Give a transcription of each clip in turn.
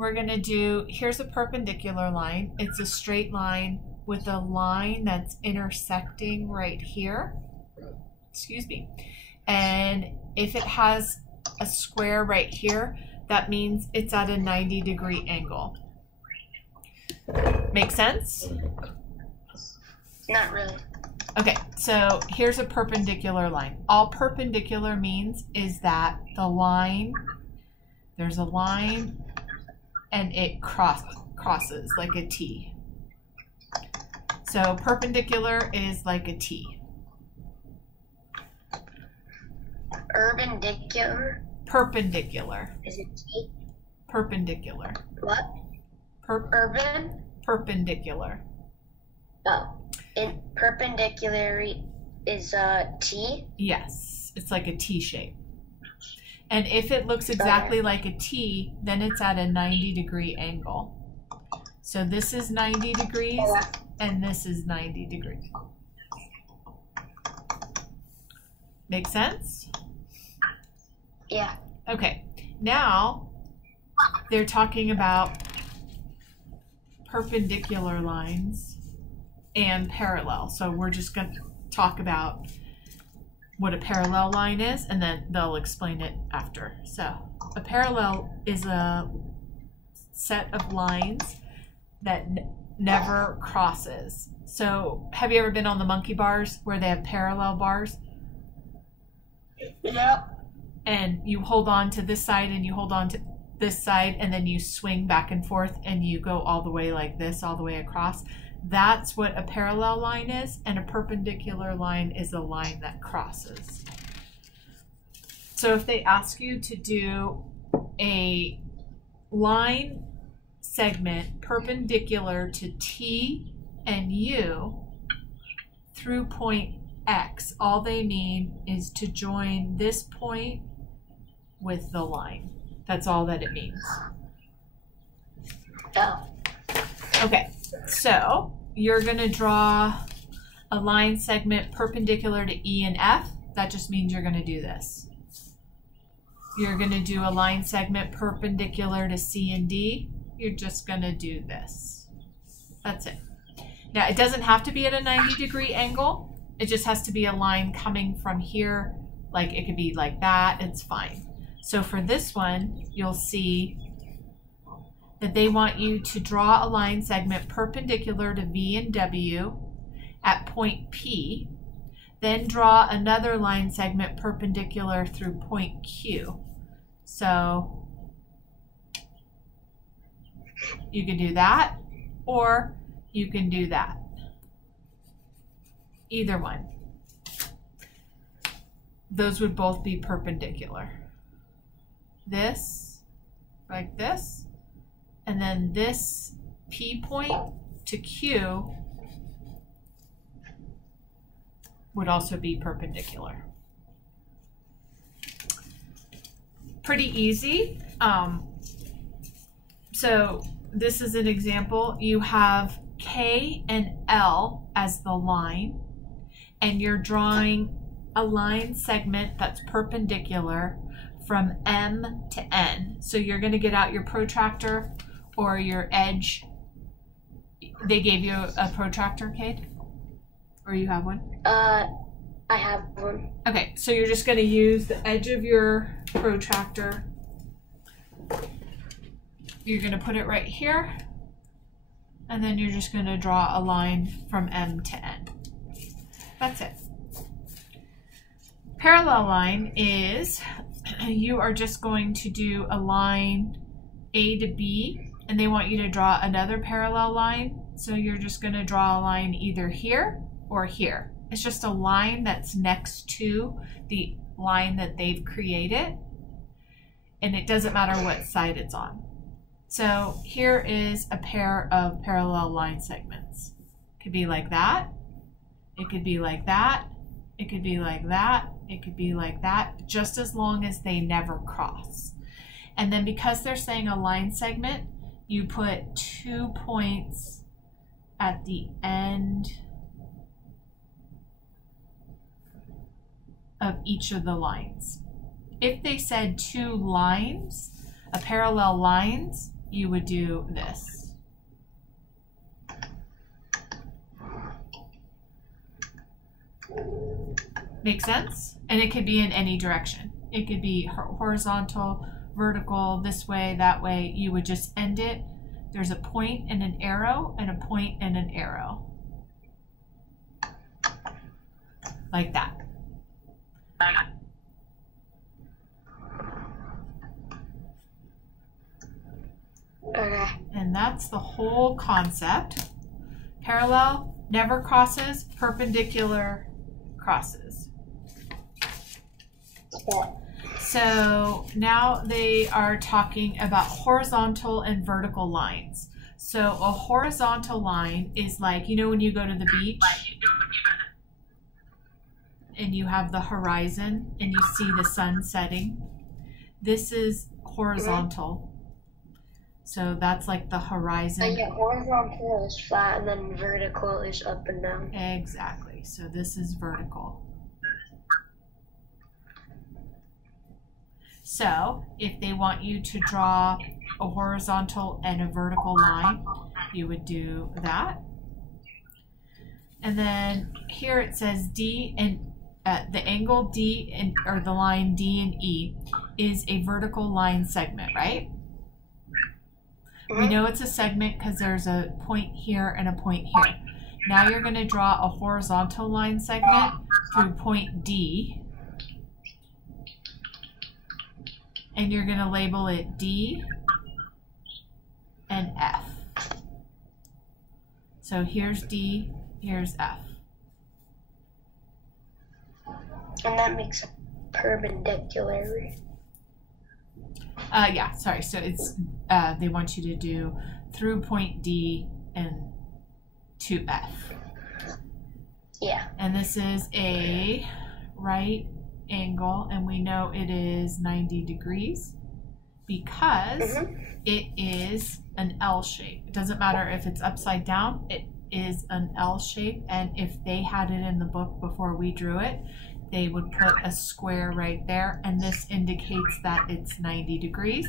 we're going to do, here's a perpendicular line. It's a straight line with a line that's intersecting right here. Excuse me. And if it has a square right here, that means it's at a 90-degree angle. Make sense? Not really. Okay, so here's a perpendicular line. All perpendicular means is that the line, there's a line and it crosses like a T. So perpendicular is like a T. Perpendicular? Perpendicular. Is it T? Perpendicular. What? Urban? Perpendicular. Oh. And perpendicular is T? Yes, it's like a T shape. And if it looks exactly like a T, then it's at a 90-degree angle. So this is 90 degrees and this is 90 degrees. Make sense? Yeah. Okay, now they're talking about perpendicular lines and parallel. So we're just going to talk about what a parallel line is, and then they'll explain it after. So a parallel is a set of lines that never crosses. So have you ever been on the monkey bars where they have parallel bars? Yeah. And you hold on to this side and you hold on to this side, and then you swing back and forth and you go all the way like this, all the way across. That's what a parallel line is, and a perpendicular line is a line that crosses. So if they ask you to do a line segment perpendicular to T and U through point X, all they mean is to join this point with the line. That's all that it means. Oh. Okay, so you're going to draw a line segment perpendicular to E and F. That just means you're going to do this. You're going to do a line segment perpendicular to C and D. You're just going to do this. That's it. Now, it doesn't have to be at a 90-degree angle. It just has to be a line coming from here. Like, it could be like that. It's fine. So for this one, you'll see that they want you to draw a line segment perpendicular to V and W at point P, then draw another line segment perpendicular through point Q. So you can do that, or you can do that. Either one. Those would both be perpendicular. This, like this, and then this P point to Q would also be perpendicular. Pretty easy. So this is an example. You have K and L as the line, and you're drawing a line segment that's perpendicular from M to N. So you're going to get out your protractor or your edge. They gave you a protractor, Kate? Or you have one? I have one. Okay, so you're just going to use the edge of your protractor. You're going to put it right here, and then you're just going to draw a line from M to N. That's it. Parallel line is you are just going to do a line A to B, and they want you to draw another parallel line. So you're just going to draw a line either here or here. It's just a line that's next to the line that they've created, and it doesn't matter what side it's on. So here is a pair of parallel line segments. It could be like that. It could be like that. It could be like that. It could be like that, just as long as they never cross. And then because they're saying a line segment, you put 2 points at the end of each of the lines. If they said 2 lines, a parallel lines, you would do this. Make sense? And it could be in any direction. It could be horizontal, vertical, this way, that way. You would just end it. There's a point and an arrow, and a point and an arrow. Like that. Okay. And that's the whole concept. Parallel never crosses, perpendicular crosses. Yeah. So now they are talking about horizontal and vertical lines. So a horizontal line is like, you know, when you go to the beach and you have the horizon and you see the sun setting. This is horizontal. So that's like the horizon. And yeah, horizontal is flat, and then vertical is up and down. Exactly. So this is vertical. So if they want you to draw a horizontal and a vertical line, you would do that. And then here it says D and the angle D and or the line D and E is a vertical line segment, right? We know it's a segment because there's a point here and a point here. Now you're going to draw a horizontal line segment through point D. And you're going to label it D and F. So here's D, here's F. And that makes it perpendicular. Yeah, sorry. So it's they want you to do through point D and to F. Yeah. And this is a right angle, and we know it is 90 degrees because it is an L shape. It doesn't matter if it's upside down, it is an L shape, and if they had it in the book before we drew it, they would put a square right there, and this indicates that it's 90 degrees.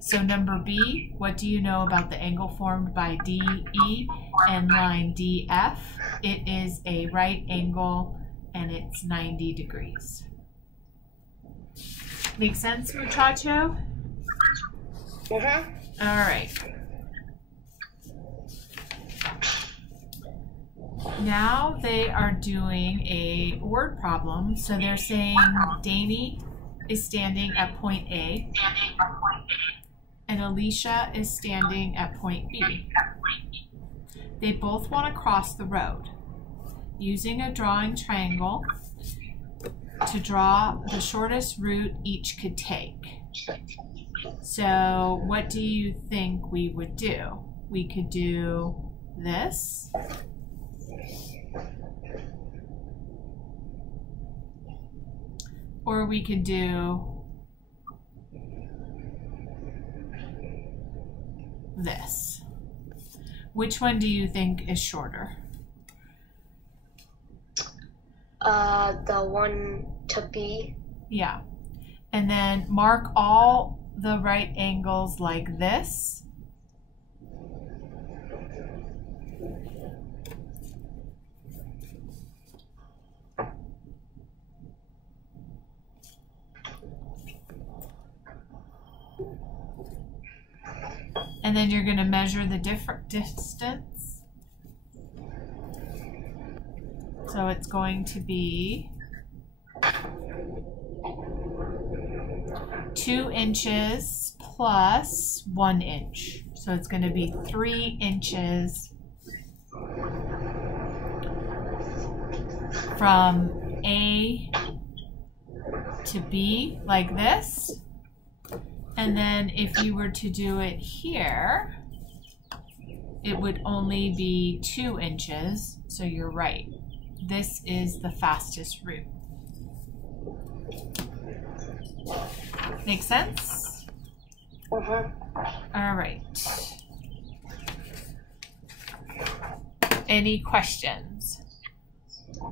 So number B, what do you know about the angle formed by DE and line DF? It is a right angle, and it's 90 degrees. Make sense, muchacho? All right. Now they are doing a word problem. So they're saying Danny is standing at point A and Alicia is standing at point B. They both want to cross the road. Using a drawing triangle to draw the shortest route each could take. So what do you think we would do? We could do this. Or we could do this. Which one do you think is shorter? The one to B. Yeah. And then mark all the right angles like this. And then you're going to measure the different distance. So it's going to be 2 inches plus 1 inch. So it's going to be 3 inches from A to B like this. And then if you were to do it here, it would only be 2 inches. So you're right. This is the fastest route. Make sense? All right. Any questions?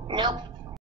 Nope.